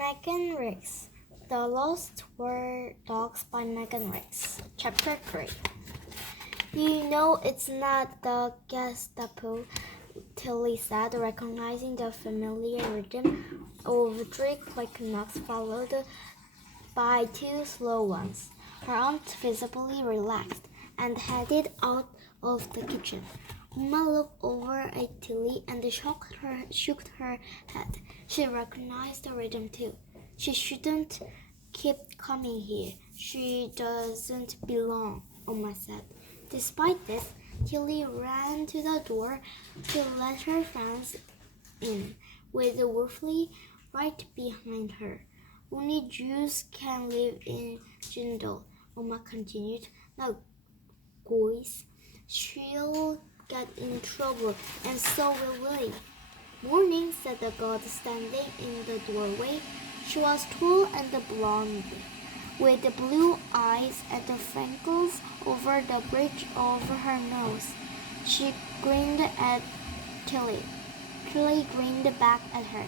Megan Riggs. The Lost Dogs by Megan Riggs. Chapter 3. You know it's not the Gestapo, Tilly said, recognizing the familiar rhythm of 3 quick knocks followed by 2 slow ones. Her aunt visibly relaxed and headed out of the kitchen. Uma looked over at Tilly and shook her head. She recognized the rhythm too. She shouldn't keep coming here. She doesn't belong, Uma said. Despite this, Tilly ran to the door to let her friends in, with Wolfie right behind her. Only Jews can live in Jindal, Uma continued. Now, guys, she'll get in trouble, and so will Willie. Morning, said the god standing in the doorway. She was tall and blonde, with the blue eyes and the freckles over the bridge of her nose. She grinned at Tilly. Tilly grinned back at her.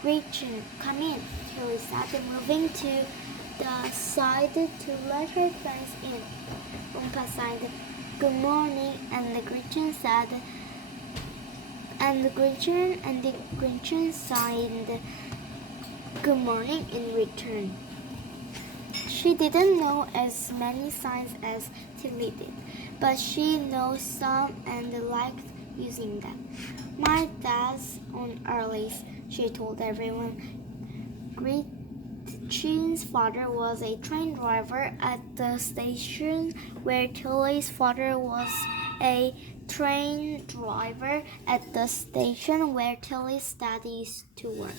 Gretchen, come in, Tilly said, moving to the side to let her friends in. Umpa sighed, good morning, and Gretchen said, Gretchen sighed, good morning in return. She didn't know as many signs as Tilly did, but she knows some and liked using them. My dad's on earlies, she told everyone. Gretchen's father was a train driver at the station where Tilly's father was a train driver at the station where Tilly's dad used to work.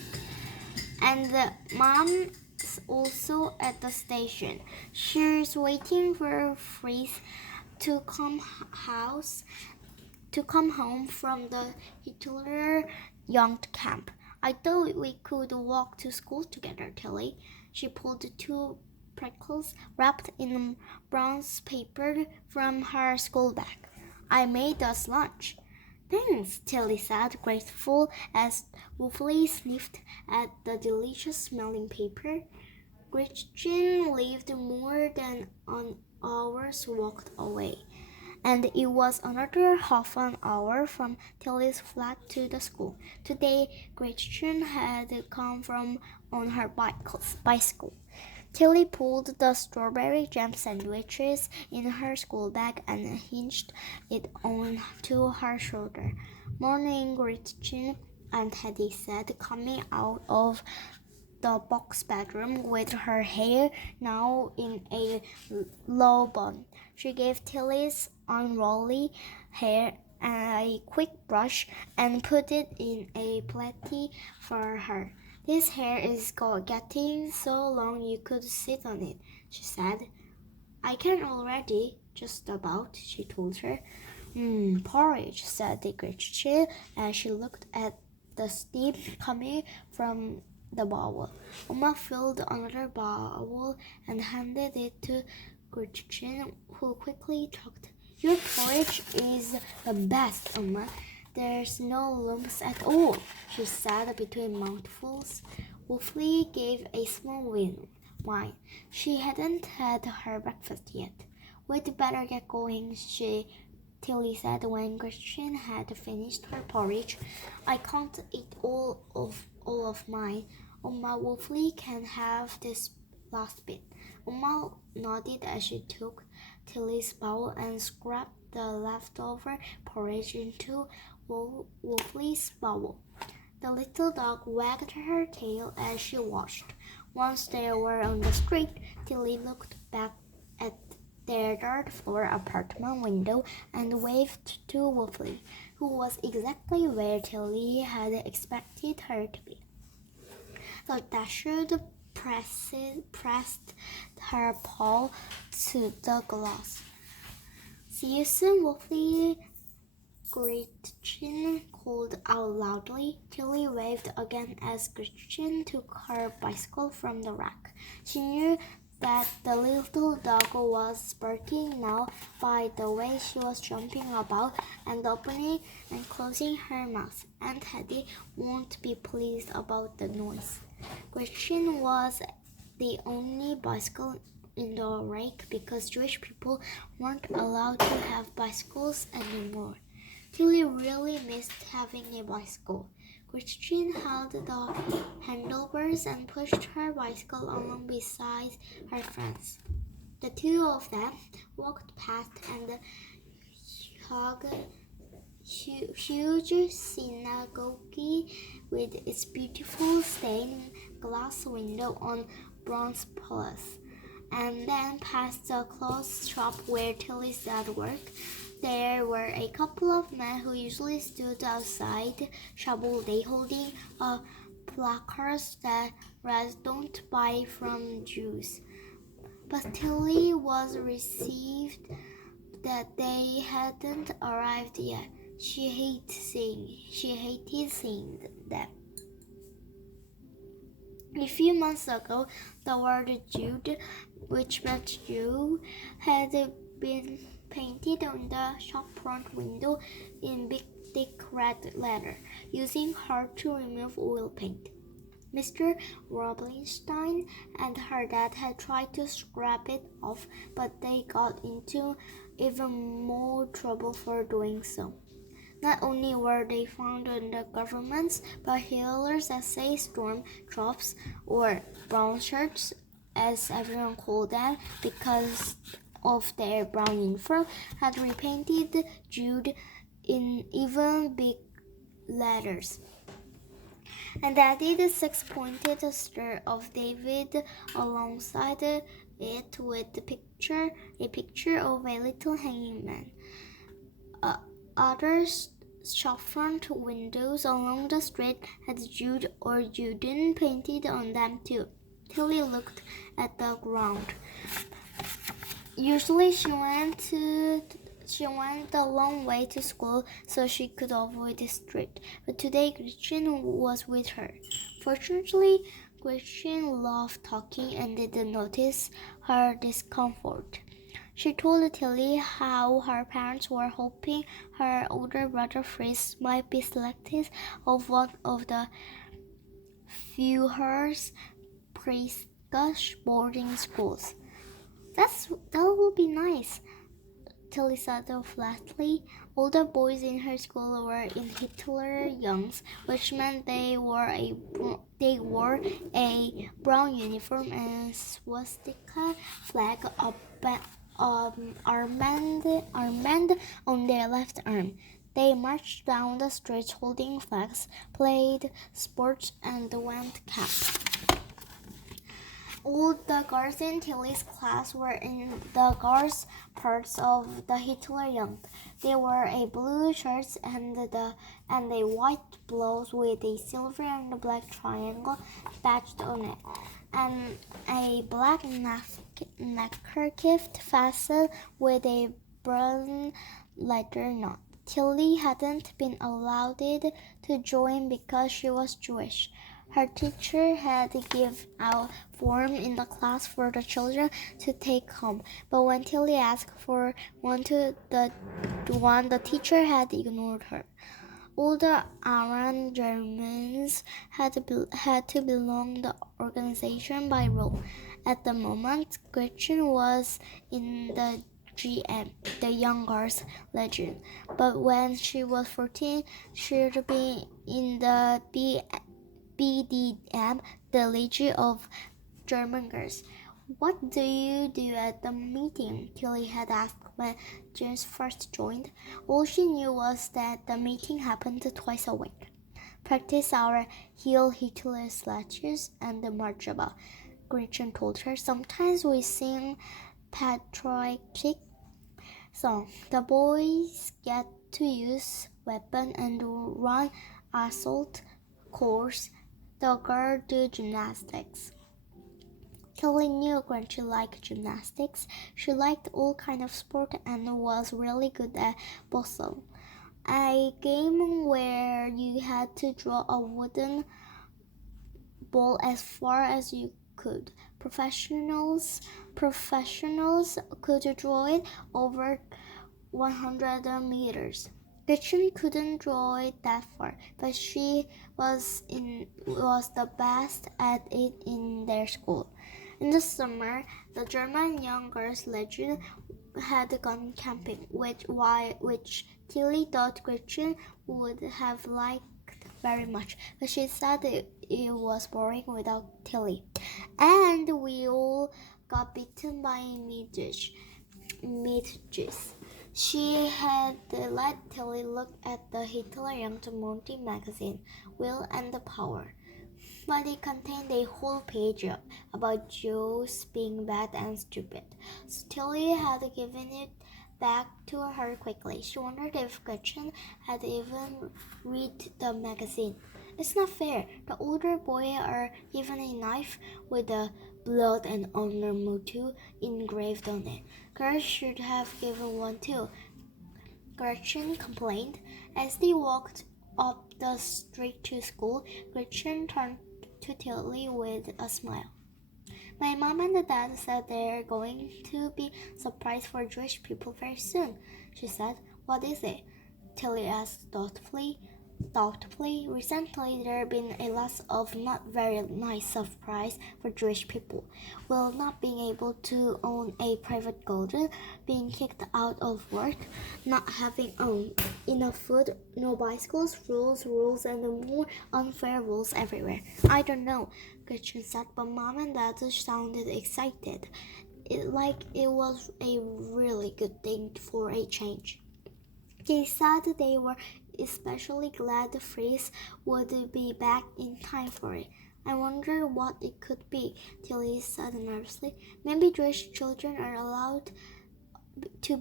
And Mom's also at the station. She's waiting for Fritz to come home from the Hitler Youth Camp. I thought we could walk to school together, Tilly. She pulled 2 pretzels wrapped in brown paper from her school bag. I made us lunch. Thanks, Tilly said, grateful as Wolfie sniffed at the delicious-smelling paper. Gretchen lived more than an hour's walk away, and it was another half an hour from Tilly's flat to the school. Today, Gretchen had come from on her bicycle. Tilly pulled the strawberry jam sandwiches in her school bag and hinged it on to her shoulder. Morning, Gretchen, Aunt Hetty said, coming out of the box bedroom with her hair now in a low bun. She gave Tilly's unruly hair a quick brush and put it in a plait for her. This hair is getting so long you could sit on it, she said. I can already, just about, she told her. Porridge, said the Gretchen as she looked at the steam coming from the bowl. Uma filled another bowl and handed it to Gretchen, who quickly talked. Your porridge is the best, Uma. There's no lumps at all, she said between mouthfuls. Wolfie gave a small whine. She hadn't had her breakfast yet. We'd better get going, Tilly said when Gretchen had finished her porridge. I can't eat all of mine. Wolfie can have this last bit. Uma nodded as she took Tilly's bowl and scraped the leftover porridge into Wolfie's bowl. The little dog wagged her tail as she watched. Once they were on the street, Tilly looked back at their third-floor apartment window and waved to Wolfie, who was exactly where Tilly had expected her to be. The Dasher pressed her paw to the glass. See you soon, Wolfie, Gretchen called out loudly. Tilly waved again as Gretchen took her bicycle from the rack. She knew that the little dog was barking now by the way she was jumping about and opening and closing her mouth. Aunt Hetty won't be pleased about the noise. Gretchen was the only bicycle in the rake because Jewish people weren't allowed to have bicycles anymore. Tilly really missed having a bicycle. Christine held the handlebars and pushed her bicycle along beside her friends. The two of them walked past and huge synagogue with its beautiful stained glass window on bronze pillars, and then past the clothes shop where Tilly's dad worked. There were a couple of men who usually stood outside Shovel Day holding a placard that read, "Don't buy from Jews." But Tilly was received that they hadn't arrived yet. She hated seeing them. A few months ago, the word Jude, which meant Jew, had been painted on the shop front window in big thick red letter, using hard to remove oil paint. Mr. Robinstein and her dad had tried to scrap it off, but they got into even more trouble for doing so. Not only were they found on the government's, but Hitler's SA storm troops, or brown shirts, as everyone called them, because of their brown uniform, had repainted Jude in even big letters, and added a six-pointed star of David alongside it with a picture of a little hanging man. Other shopfront windows along the street had Jude or Juden painted on them too. Tilly looked at the ground. Usually she went a long way to school so she could avoid the street, but today Gretchen was with her. Fortunately, Gretchen loved talking and didn't notice her discomfort. She told Tilly how her parents were hoping her older brother Fritz might be selected of one of the Führer's prestige boarding schools. That will be nice, Tilly said flatly. All the boys in her school were in Hitler Youngs, which meant they wore a brown uniform and swastika flag armband on their left arm. They marched down the streets holding flags, played sports, and went camp. All the girls in Tilly's class were in the girls' parts of the Hitler Young. They wore a blue shirts and a white blouse with a silver and black triangle patched on it, and a black neckerchief fastened with a brown leather knot. Tilly hadn't been allowed to join because she was Jewish. Her teacher had given out form in the class for the children to take home, but when Tilly asked for one, the teacher had ignored her. All the Aran Germans had to belong to the organization by rule. At the moment, Gretchen was in the GM, the Young Girls Legion, but when she was 14, she'd be in the BDM, the Legion of German Girls. "What do you do at the meeting?" Tilly had asked when James first joined. All she knew was that the meeting happened twice a week. "Practice our Heil Hitler slashes and the march about," Gretchen told her. "Sometimes we sing patriotic song. The boys get to use weapon and run assault course. The girls do gymnastics." Tilly knew Gretchen liked gymnastics. She liked all kinds of sport and was really good at both of them. A game where you had to draw a wooden ball as far as you could, Professionals could draw it over 100 meters. Gretchen couldn't draw it that far, but she was the best at it in their school. In the summer, the German young girls legend had gone camping, which Tilly thought Gretchen would have liked very much, but she said it was boring without Tilly. And we all got bitten by midges. She had let Tilly look at the Hitler Young Monty magazine, Will and the Power, but it contained a whole page about Jews being bad and stupid. So Tilly had given it back to her quickly. She wondered if Gretchen had even read the magazine. It's not fair. The older boys are given a knife with the blood and honor motto engraved on it. Girls should have given one too, Gretchen complained. As they walked up the street to school, Gretchen turned to Tilly with a smile. My mom and dad said they're going to be surprised for Jewish people very soon, she said. What is it? Tilly asked thoughtfully. Recently, there have been a lot of not very nice surprise for Jewish people. Well, not being able to own a private garden, being kicked out of work, not having enough food, no bicycles, rules, and more unfair rules everywhere. I don't know, Gretchen said, but Mom and Dad sounded excited. Like it was a really good thing for a change. They said they were especially glad the freeze would be back in time for it. I wonder what it could be, Tilly said nervously. Maybe Jewish children are allowed to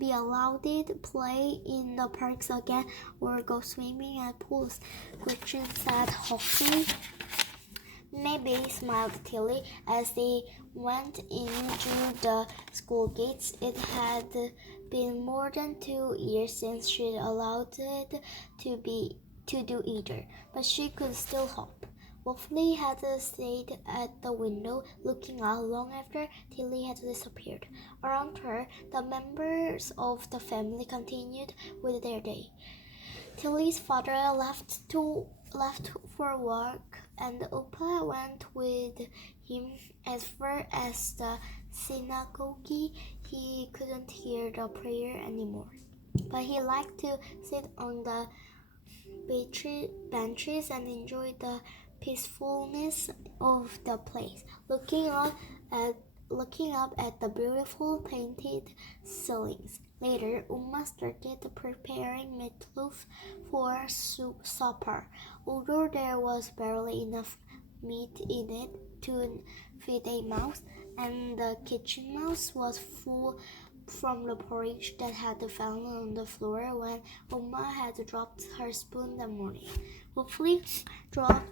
play in the parks again or go swimming at pools, Gretchen said hopefully. Maybe, smiled Tilly as they went into the school gates. It had been more than 2 years since she'd allowed it to do either, but she could still hope. Wolfley had stayed at the window looking out long after Tilly had disappeared. Around her, the members of the family continued with their day. Tilly's father left for work, and Opa went with him as far as the synagogue. He couldn't hear the prayer anymore, but he liked to sit on the benches and enjoy the peacefulness of the place, looking up at the beautiful painted ceilings. Later, Uma started preparing meatloaf for supper. Although there was barely enough meat in it to feed a mouse, and the kitchen mouse was full from the porridge that had fallen on the floor when Uma had dropped her spoon that morning. Hopefully,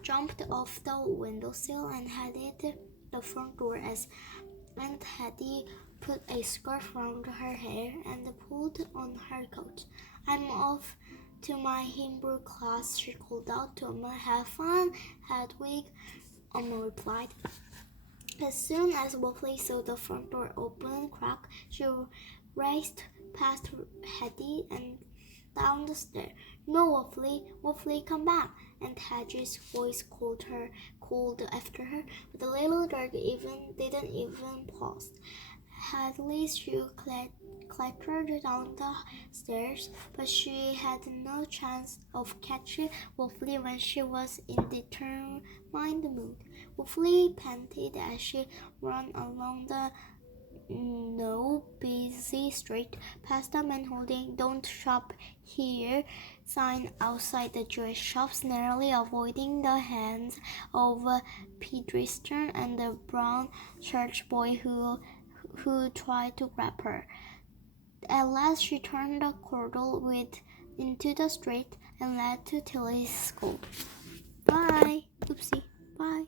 jumped off the windowsill and headed the front door as Aunt Hattie put a scarf around her hair and pulled on her coat. I'm off to my Hebrew class, she called out to Uma. Have fun, Hedwig, Uma replied. As soon as Wolfley saw the front door open and crack, she raced past Hetty and down the stairs. No, Wolfley, come back! And Hedgie's voice called after her, but the little dog didn't even pause. Hadley shoe clattered down the stairs, but she had no chance of catching Wolfley when she was in determined mood. Wolfley panted as she ran along the busy street, past the man holding "Don't shop here" sign outside the Jewish shops, narrowly avoiding the hands of pedestrian and the brown church boy who tried to grab her. At last she turned the corridor into the street and led to Tilly's school. Bye. Oopsie. Bye.